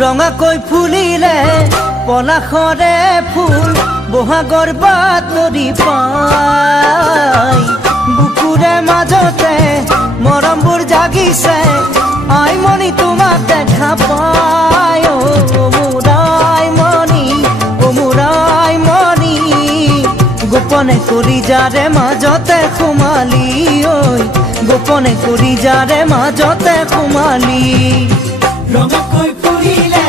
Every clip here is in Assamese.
ৰঙাকৈ ফুলিলে পলাশৰে ফুল বহাগৰ বাতৰি পাই বুকুৰে মাজতে মৰমবোৰ জাগিছে আইমণি তোমাক দেখা পাই ও মোৰ আইমণি গোপনে কৰি যাৰে মাজতে সোমালি ঐ গোপনে কৰি যাৰে মাজতে সোমালি ৰঙাকৈ ফুলিলে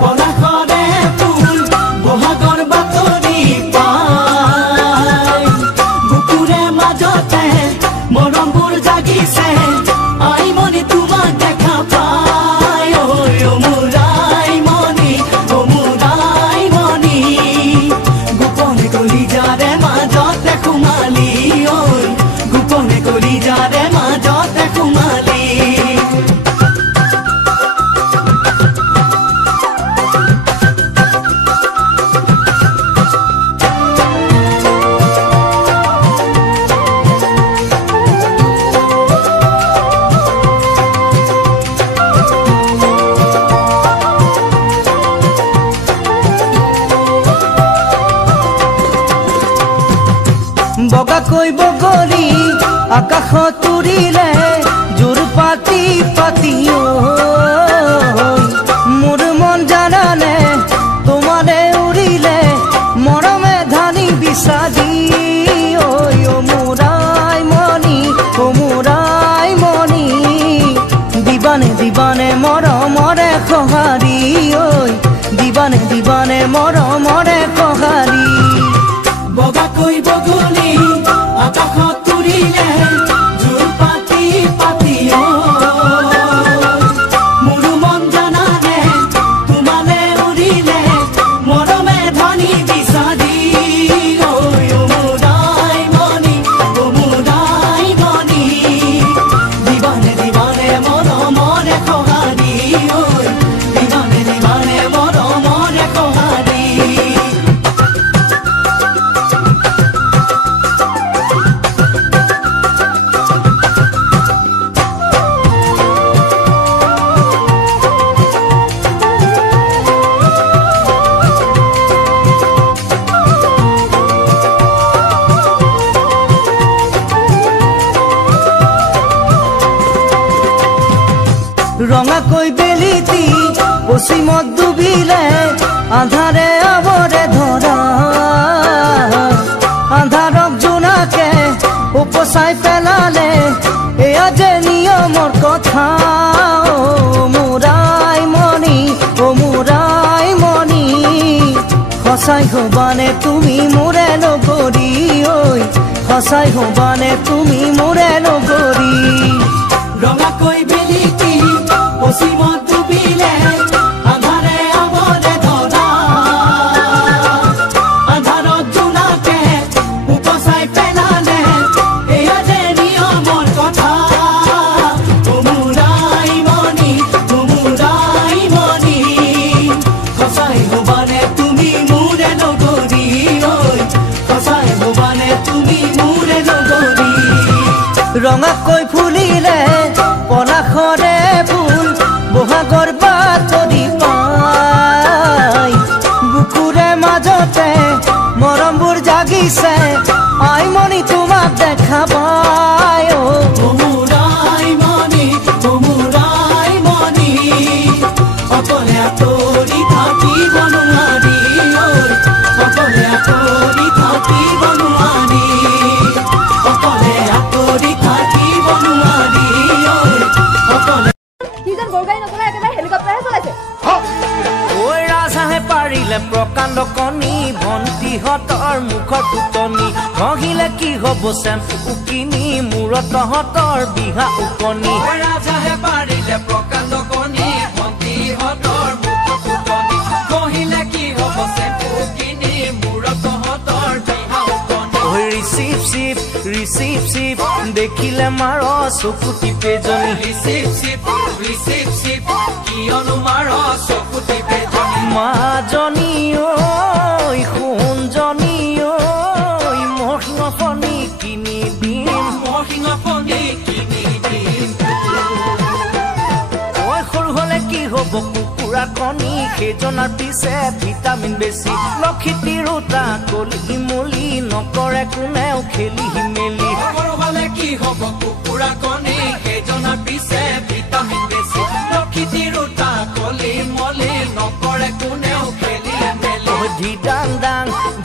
পলাশৰে ফুল বহাগৰ বাতৰি পাই বুকুৰে মাজতে মৰমবোৰ জাগিছে আইমণি তোমাক দেখা পাই ঐ ও মোৰ আইমণি গোপনে কৰি যাৰে মাজতে সোমালি ঐ গোপনে কৰি যাৰে মাজতে সোমালি বগাকৈ বগলী আকাশত উৰিলে জোৰ পাতি পাতি মোৰ মন জানানে তোমাৰে উৰিলে মৰমে ধানি বিচাৰি ঐ ও মোৰ আইমণি দিবানে দিবানে মৰমৰে সঁহাৰি ঐ দিবানে দিবানে মৰমৰে সঁহাৰি বগাকৈ বগলী আকাশত উৰিলে জোৰ পাতি পাতি মোৰ মন জানানে তোমালে উৰিলে মৰমে ধানি বিচাৰি ঐ ও মোৰ আইমণি দিবানে দিবানে মৰমৰে সঁহাৰি ঐ দিবানে দিবানে মৰমৰে সঁহাৰি ৰঙাকৈ বেলিতি পশ্চিমত ডুবিলে আন্ধাৰে আৱৰে ধৰা আন্ধাৰক জোনাকে উপচাই পেলালে এয়া যে নিয়মৰ কথা ও মোৰ আইমণি সঁচাই হবানে তুমি মোৰে নগৰী ঐ সঁচাই হবানে তুমি মোৰে নগৰী ৰঙাকৈ বেলিতি পশ্চিমত ডুবিলে আন্ধাৰে আৱৰে ধৰা আন্ধাৰত জোনাকে উপচাই পেলালে এয়া যে নিয়মৰ কথা ও মোৰ আইমণি সঁচাই হবানে তুমি মোৰে নগৰী ঐ সঁচাই হবানে তুমি মোৰে নগৰী ৰঙাকৈ ফুলিলে পলাশৰে ফুল বহাগৰ বাতৰি পাই বুকুৰে মাজতে মৰমবোৰ জাগিছে আইমণি তোমাক দেখা পাই ও মোৰ আইমণি অকলে আঁতৰি থাকিব নোৱাৰি অকলে আঁতৰি থাকিব নোৱাৰি অকলে আঁতৰি থাকিব নোৱাৰি অকলে কিজন গৰগাই নচলা একেবাৰে হেলিকপ্টাৰহে চলাইছে ঐ ৰাজহাঁহে পাৰিলে প্ৰকাণ্ড কণী ভণ্টিহঁতৰ মুখৰ ফুটনি ঘঁহিলে কি হ'ব চেম্পু উকিনি মূৰত তহঁতৰ বিহা উকনি ৰাজাহে পাৰিলে প্ৰকাণ্ড কণী ভণ্টিহঁতৰ মুখৰ ফুটনি ঘঁহিলে কি হ'ব চেম্পু কিনি মূৰত তহঁতৰ বিহা উকনি ঐ ৰিচিপ চিপ দেখিলে মাৰ চকু টিপেজনী ৰিচিপ কিয়নো মাৰ চকু টিপেজনী মাজনী ঐ সোণজনী ঐ মোৰ সিংহফণি কিনি দিম ঐ সৰু হলে কি হ'ব কুকুৰা কুকুৰা কণী সেইজনাৰ পিছে ভিটামিন বেছি লক্ষী তিৰোতা কলি মলি নকৰে কোনেও খেলি মেলি সৰু হলে কি হ'ব কুকুৰা কণী সেইজনাৰ পিছে ভিটামিন বেছি লক্ষী তিৰোতা কলি মলি নকৰে কোনেও খেলি মেলি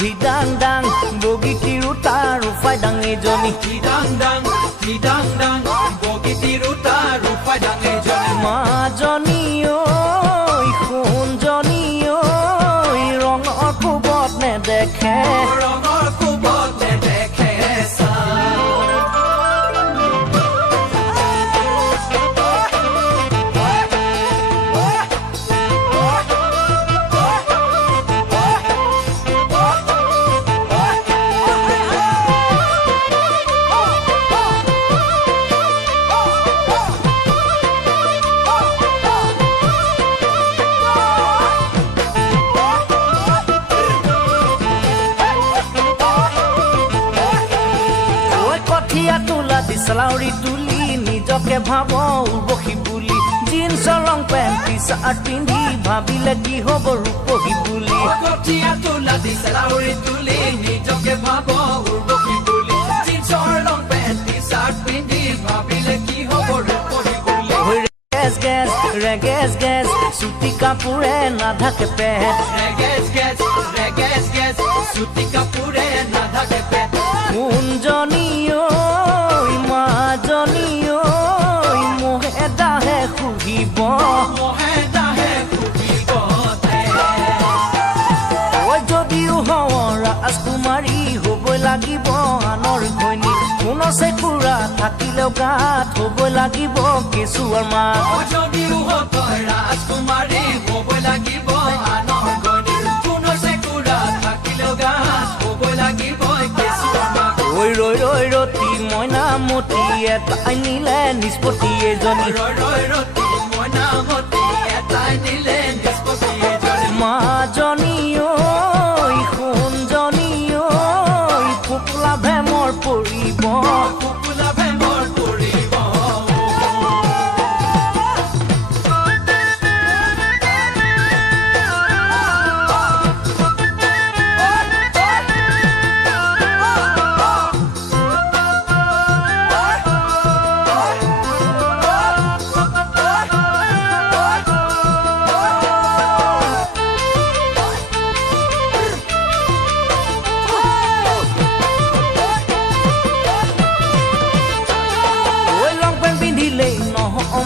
ধিদাং দাং বগী তিৰোতাৰ উপায় দাং এজনী ধিদাং দাং বগী তিৰোতাৰ উপায় দাং এজনী মাজনী ঐ সোণজনী ঐ ৰঙৰ কোবত নেদেখে ৰঙৰ কোবত নেদেখে দিছলাউৰি তুলি নিজকে ভাব উৰ্বশী বুলি জিন্সৰ ৰং পেণ্ট টি চাৰ্ট পিন্ধি ভাবিলে কি হ'ব ৰূপহী বুলি কঠীয়া তোলা দিছলাউৰি তুলি নিজকে ভাব উৰ্বশী বুলি জিন্সৰ ৰং পেণ্ট টি চাৰ্ট পিন্ধি ভাবিলে কি হ'ব ৰূপহী বুলি ৰেগেজ গেছ চুটি কাপোৰে নাঢাকে পেট ৰেগেজ চুটি কাপোৰে নাঢাকে পেট কোনজনী মাজনী মোহে দাহে শুহিব যদিও হওঁ ৰাজকুমাৰী হ'বই লাগিব আনৰ ঘৈণী কোনছে কুৰা থাকিলেও গাত হ'বই লাগিব কেঁচুৱাৰ মাক যদিও তই ৰাজকুমাৰী হ'বই লাগিব আনৰ ঘৈণী কোনছে কুৰা থাকিলেও গাত হ'বই লাগিব কেঁচুৱাৰ মাক ৰৈ ৰতি মইনামতি এটাই নিলে নিষ্পত্তি এজনী মাজনী ঐ সোণজনী ঐ ফুকলা ভেমৰ পৰিব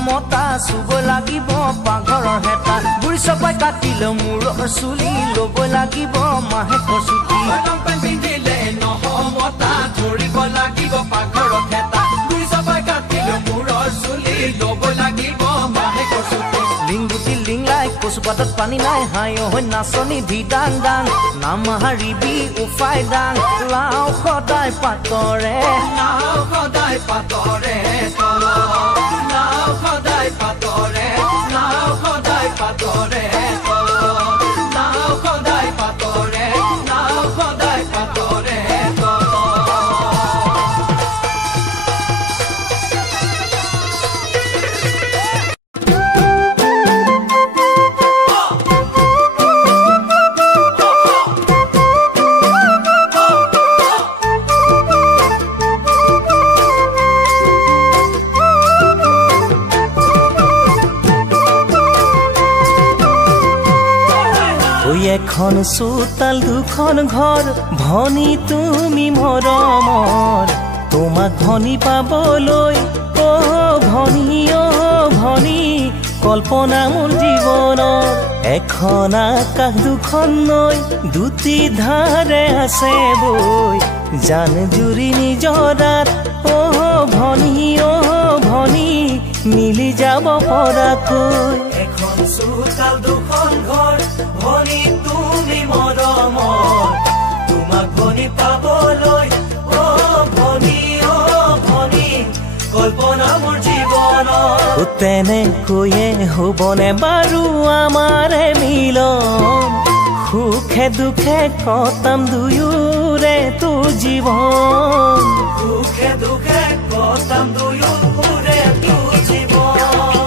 মতা চুব লাগিব পাঘৰৰ হেতা বুঢ়ী চপাই কাটিলে মূৰৰ চুলি ল'ব লাগিব মাহেকৰ ছুটি পিন্ধিলে নহমতা ধৰিব লাগিব পাঘৰৰ হেতা বুঢ়ী চপাই কাটিলে মূৰৰ চুলি ল'ব লাগিব মাহেকৰ ছুটি লিংগুটি লিংলাই কচুপাতত পানী নাই হাই হৈ নাচনী ধিদাং দাং নাম হাৰিবি উপায় দাং লাও সদায় পাতৰে এখন চোতাল দুখন ঘৰ ভনী তুমি মৰমৰ তোমাক ভনী পাবলৈ ভনী কল্পনা মোৰ জীৱনৰ এখন আকাশ দুখন নৈ দুটি ধাৰে আছে বৈ জান জুৰি নিজৰাত ভনী মিলি যাব পৰাকৈ এখন চোতাল দুখন ঘৰ ভনী তুমি মৰমৰ তোমাক ভনী পাবলৈ ভনী কল্পনা মোৰ জীৱনৰ তেনেকৈয়ে হ'বনে বাৰু আমাৰে মিলন সুখে দুখে কটাম দুয়োৰে তোৰ জীৱন সুখে দুখে কটাম দুয়োৰে তোৰ জীৱন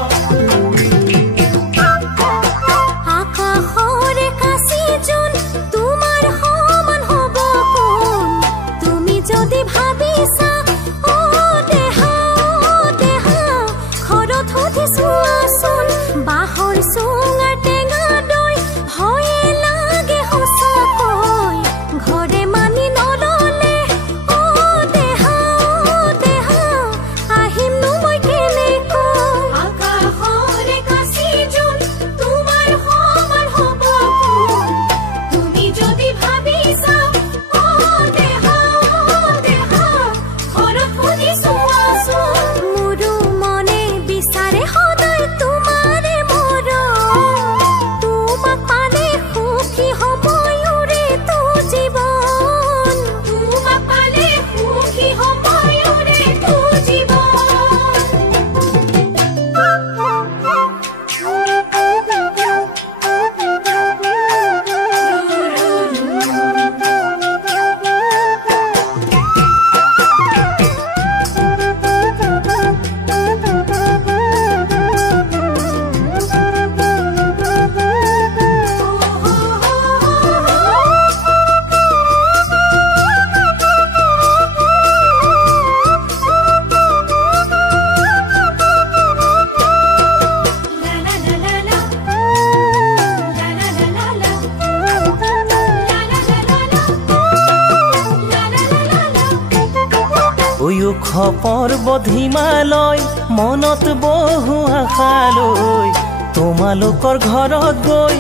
পৰ্বত হিমালয় মনত বহু আশালৈ তোমালোকৰ ঘৰত গৈ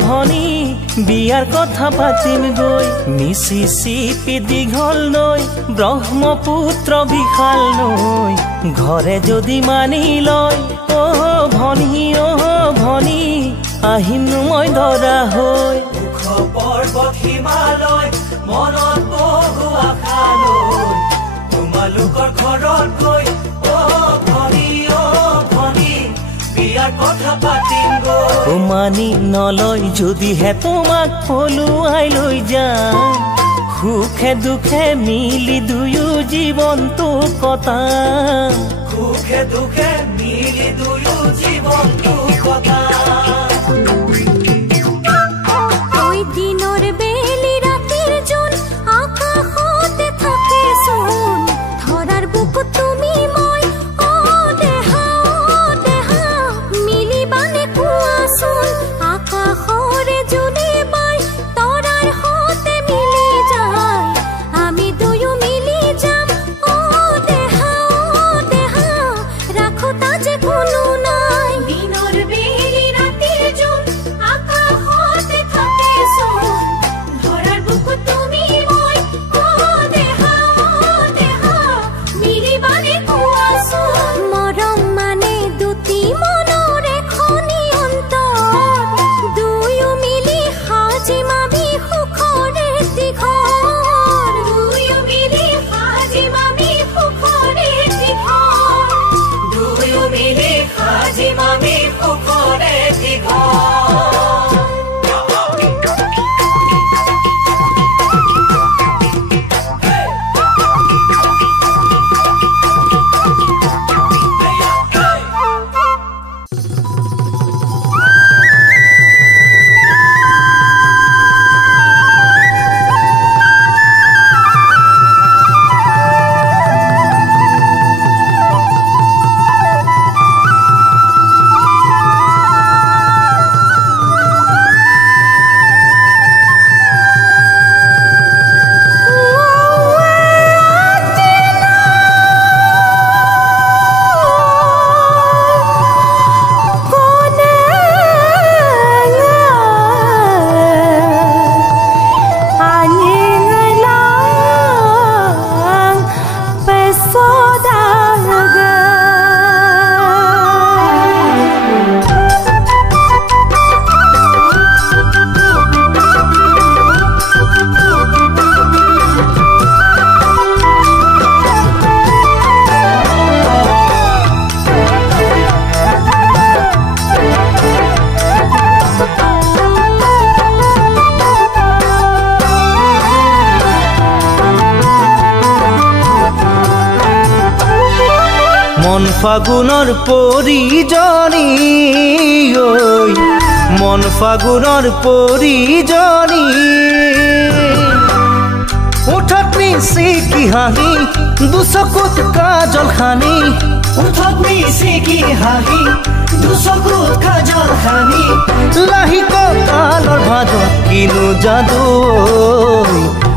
ভনী বিয়াৰ কথা পাতিম গৈ মিচিচিপি দীঘল নৈ ব্ৰহ্মপুত্ৰ বিশাল নৈ ঘৰে যদি মানি লয় ভনী আহিম মই দৰা হৈ পৰ্বত হিমালয় মনত বহু আশালৈ তোমালোকৰ ঘৰত গৈ ভনী বিয়াৰ কথা পাতিম গৈ মানি নলয় যদিহে তোমাক পলুৱাই লৈ যাম সুখে দুখে মিলি দুয়ো জীৱনটো কটাম সুখে দুখে মিলি দুয়ো জীৱনটো কটাম ফাগুনৰ পৰিজনী মন ফাগুনৰ পৰিজনী উঠত মিচিকি হাঁহি দুচকুত কাজল খানি উঠত মিচিকি হাঁহি দুচকুত কাজল খানি লাহি কঁকালৰ ভাজত কিনো যাদু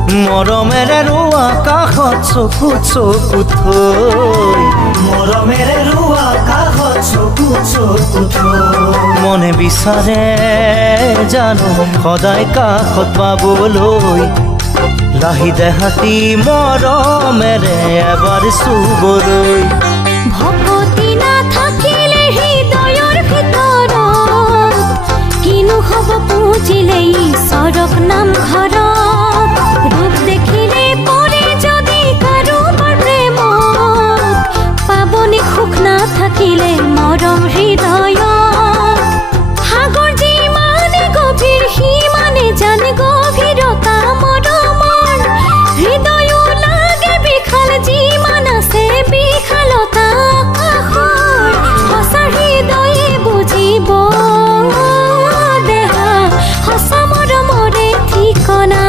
মৰমেৰে ৰোৱা কাষত চকুত চকুত থৈ মৰমেৰে ৰোৱা কাষত চকুত চকুত মনে বিচাৰে জানো সদায় কাষত পাবলৈ লাহি দেহাতি মৰমেৰে এবাৰ চুবলৈ ভকতি নাথাকিলে হৃদয়ৰ ভিতৰত কিনো হ'ব পুজিলে ঈশ্বৰক নাম ঘৰত ৰূপ দেখিলে পৰে যদি কাৰোবাৰ প্ৰেমত পাবনি সুখ নাথাকিলে মৰম হৃদয়ত সাগৰ যিমানে গভীৰ সিমানে জানে গভীৰতা মৰমৰ হৃদয়ো লাগে বিশাল যিমান আছে বিশালতা আকাশৰ সঁচা হৃদয়ে বুজিব দেহা সঁচা মৰমৰে ঠিকনা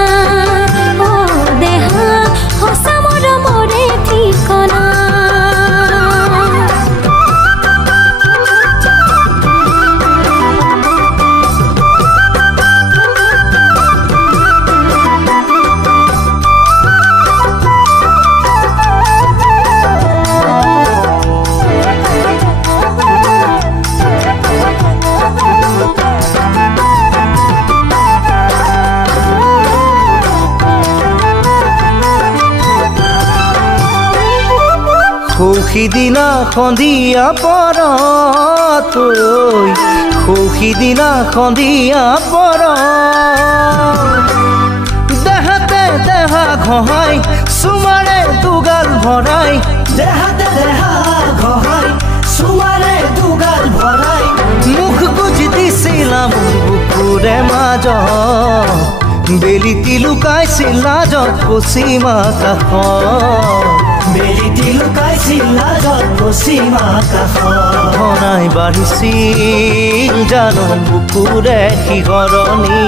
সৌখিদিনা সন্ধিয়া পৰত সৌখিদিনা সন্ধিয়া পৰত দেহাতে দেহা ঘঁহাই চুমাৰে দুগাল ভৰাই দেহাতে দেহা ঘঁহাই চুমাৰে দুগাল ভৰাই মুখ গুজি দিছিলা মোৰ বুকুৰে মাজত বেলিটি লুকাইছিল লাজত পশ্চিম আকাশত বেলিটি লুকাইছিল লাজত পশ্চিম আকাশত ঘনাই বাঢ়িছিল জানো বুকুৰে শিহৰণি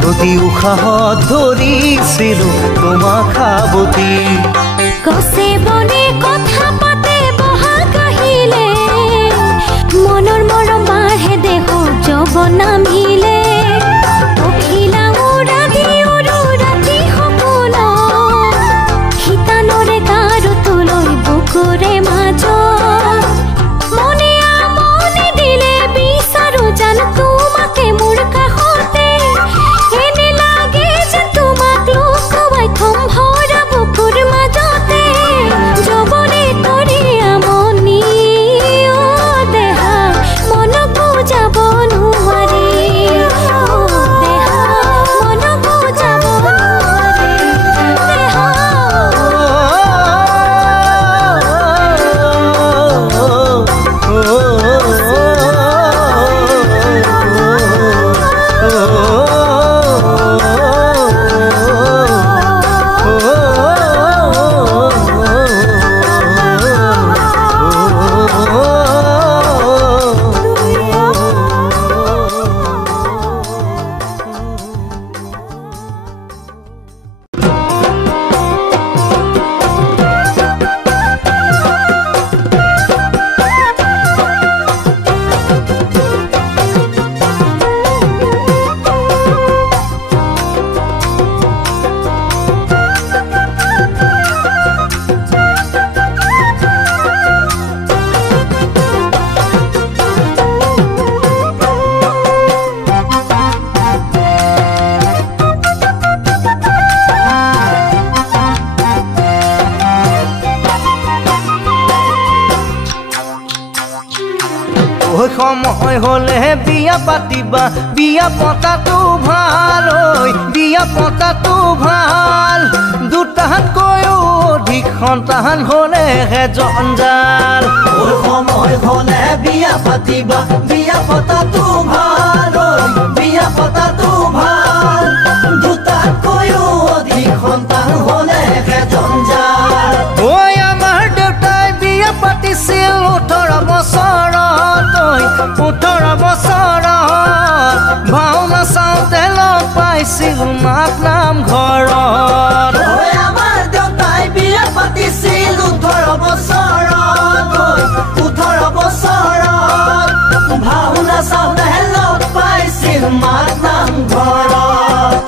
প্ৰতি উশাহত ধৰিছিলো তোমাক সাৱটি গছে বনে কথা পাতে বহা কাহিলে মনৰ মৰম বাঢ়ে দেহ যৌৱন নামিলে পখিলা উৰা দি উৰু ৰাতি সপোন শীতানৰে গাৰু তুলৈ বুকুৰে মাজত মনে আমনি দিলে বিচাৰো জান তোমাকে মোৰ কাষতে এনে লাগে যে তোমাক লুকুৱাই থম ভৰা বুকুৰ মাজতে যৌৱনে কৰি আমনি অ দেহা মন বুজাব নোৱাৰে অ দেহা মন বুজাব নোৱাৰে দেহা সময় হলে বিয়া পাতিবা বিয়া পতাটো ভাল বিয়া পতাটো ভাল দুটাতকৈও অধিক সন্তান হলেহে জঞ্জাল সময় হলে বিয়া পাতিবা বিয়া পতাটো ভাল বিয়া পতাটো ভাল দুটাতকৈও অধিক সন্তান হলেহে জঞ্জাল ঐ আমাৰ দেউতাই বিয়া পাতিছিল 18 বছৰত 18 বছৰত ভাওনা চাওঁতে লগ পাইছিল মাক নাম ঘৰত আমাৰ দেউতাই বিয়া পাতিছিল 18 বছৰত 18 বছৰত ভাওনা চাওঁতে লগ পাইছিল মাক নাম ঘৰত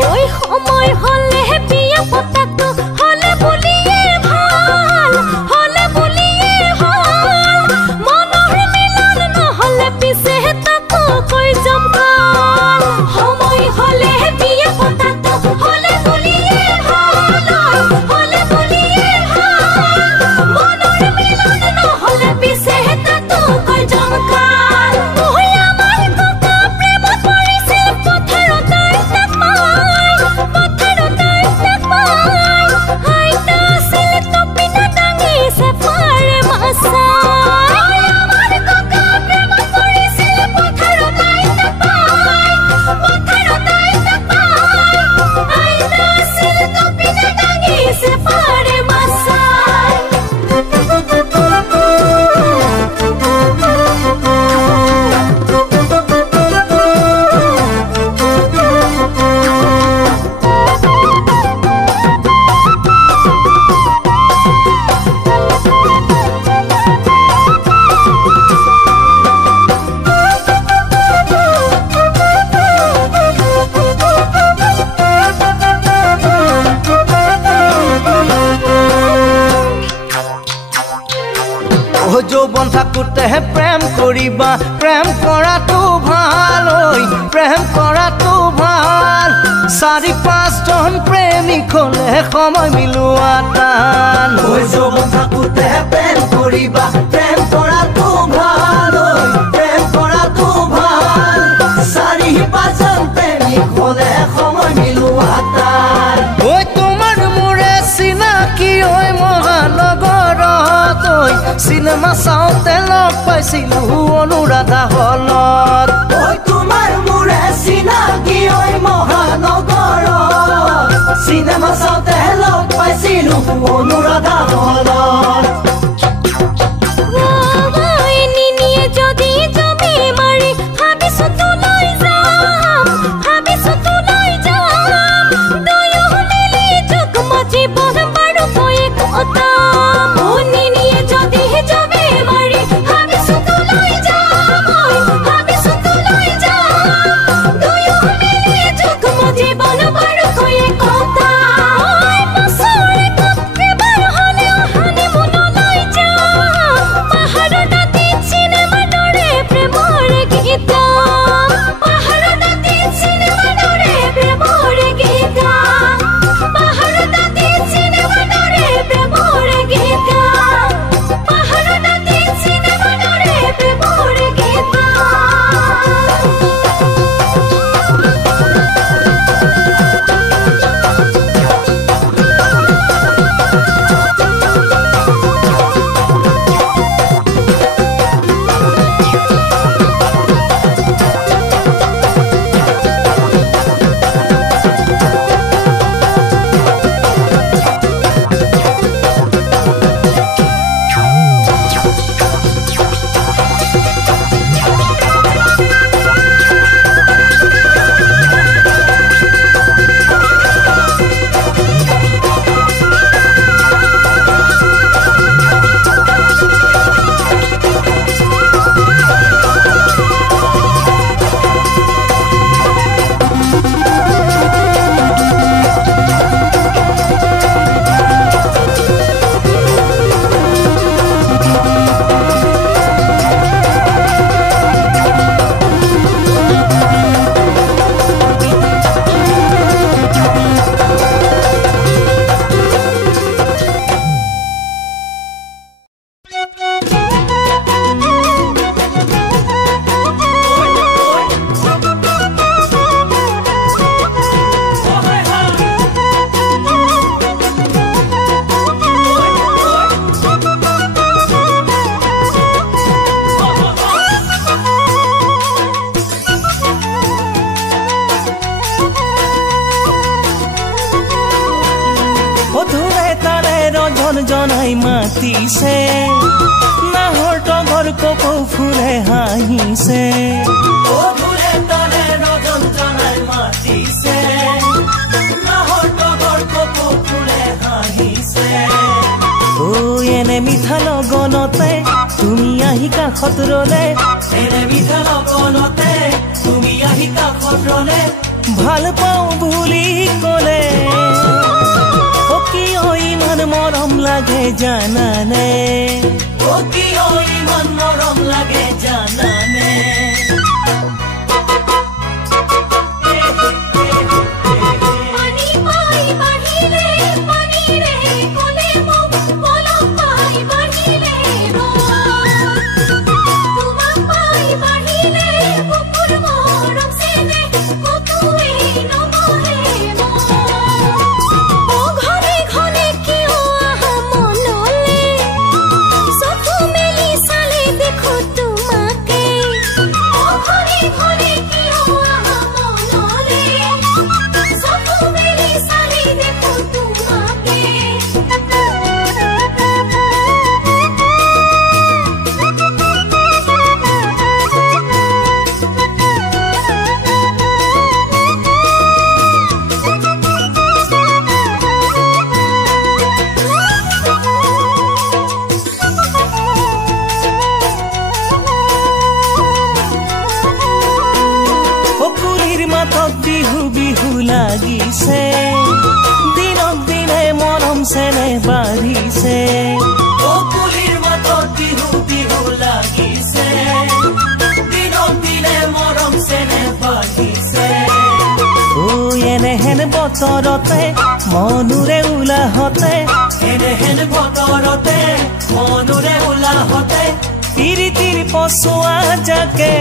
ঐ সময় হলে বিয়া পতাটো হলে বুলিয়ে ভাল হলে বুলিয়ে ভাল মনৰ মিলন নহলে পিছে তাকো কৈ জমকাল সময় হলে বিয়া পতাটো হলে বুলিয়ে ভাল হলে বুলিয়ে ভাল মনৰ মিলন নহলে পিছে তাকো কৈ জমকাল ঐ আমাৰ ককা প্ৰেমত পৰিছিল পথাৰত যৌৱন থাকোঁতেহে প্ৰেম কৰিবা প্ৰেম কৰাটো ভাল প্ৰেম কৰাটো ভাল 4-5জন প্ৰেমিক হলে সময় মিলোৱা টান যৌৱন থাকোতে প্ৰেম কৰিবা প্ৰেম কৰাটো ভাল প্ৰেম কৰাটো ভাল 4-5জন প্ৰেমিক হলে সময় মিলোৱা টান ঐ তোমাৰ মোৰে চিনাকি ঐ মহানগৰত ঐ চিনেমা চাওঁতে লগ পাইছিলো অনুৰাধা হলত ঐ তোমাৰ মোৰে চিনাকি ঐ মহানগৰত চিনেমা চাওঁতে লগ পাইছিলো অনুৰাধা হলত জনাই মাতিছে নাহৰ টগৰ কপৌ ফুলে হাঁহিছে অধুৰে তলে ৰজন জনাই মাতিছে নাহৰ টগৰ কপৌ ফুলে হাঁহিছে ও এনে মিঠা লগনতে তুমি আহি কাষত ৰলে এনে মিঠা লগনতে তুমি আহি কাষত ৰলে ভাল পাওঁ বুলি ক'লে কিয় ইমান মৰম লাগে জানানে কিয় ইমান মৰম লাগে জানানে বিহু বিহু লাগিছে দিনক দিনে মৰম চেনে বাঢ়িছে কুলিৰ মাতত বিহু বিহু লাগিছে দিনক দিনে মৰম চেনে বাঢ়িছে এনেহেন বতৰতে মনুৰে উলাহতে এনেহেন বতৰতে মনুৰে উলাহতে পিৰিতিৰ পচুৱা জাকে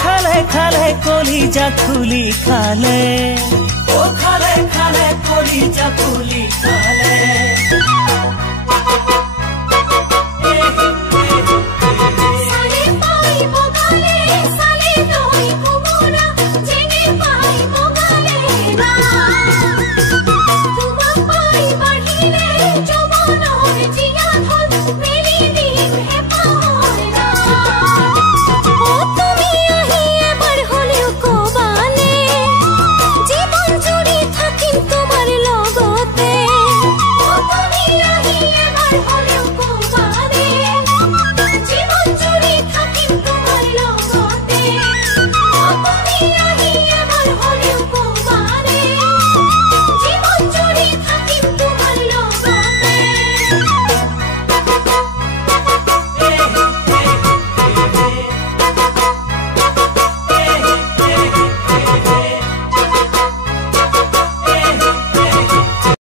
খালে খালে কলিজা খুলি খালে খালে খালে কলিজা খুলি খালে